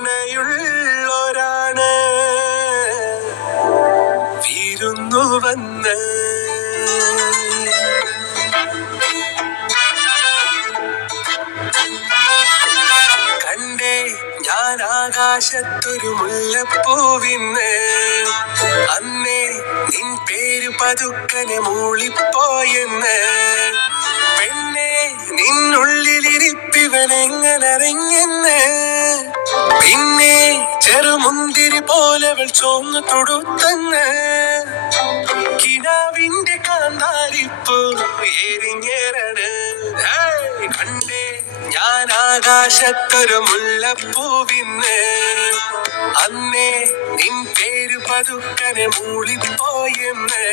തുണയുള്ളൊരാണ് വിരുന്നു വന്ന് കണ്ടേ ഞാൻ ആകാശത്തൊരു മുല്ലപ്പൂവിന്ന് അന്നേ നിൻ പേര് പതുക്കനെ മൂളിപ്പോയെന്ന് പെണ്ണെ നിന്നുള്ളിലിരിപ്പിവനെങ്ങനറിഞ്ഞെന്ന് പിന്നെ ചെറുമുന്തിരി പോലവൾ ചോന്നു തൊടുത്തന്ന് കിനാവിന്റെ കാന്താരിപ്പൂ എരിഞ്ഞേറാണ് കണ്ടേ ഞാൻ ആകാശത്തൊരു മുല്ലപ്പൂവിന്ന് അന്നേ നിൻ പേര് പതുക്കനെ മൂളിപ്പോയെന്ന്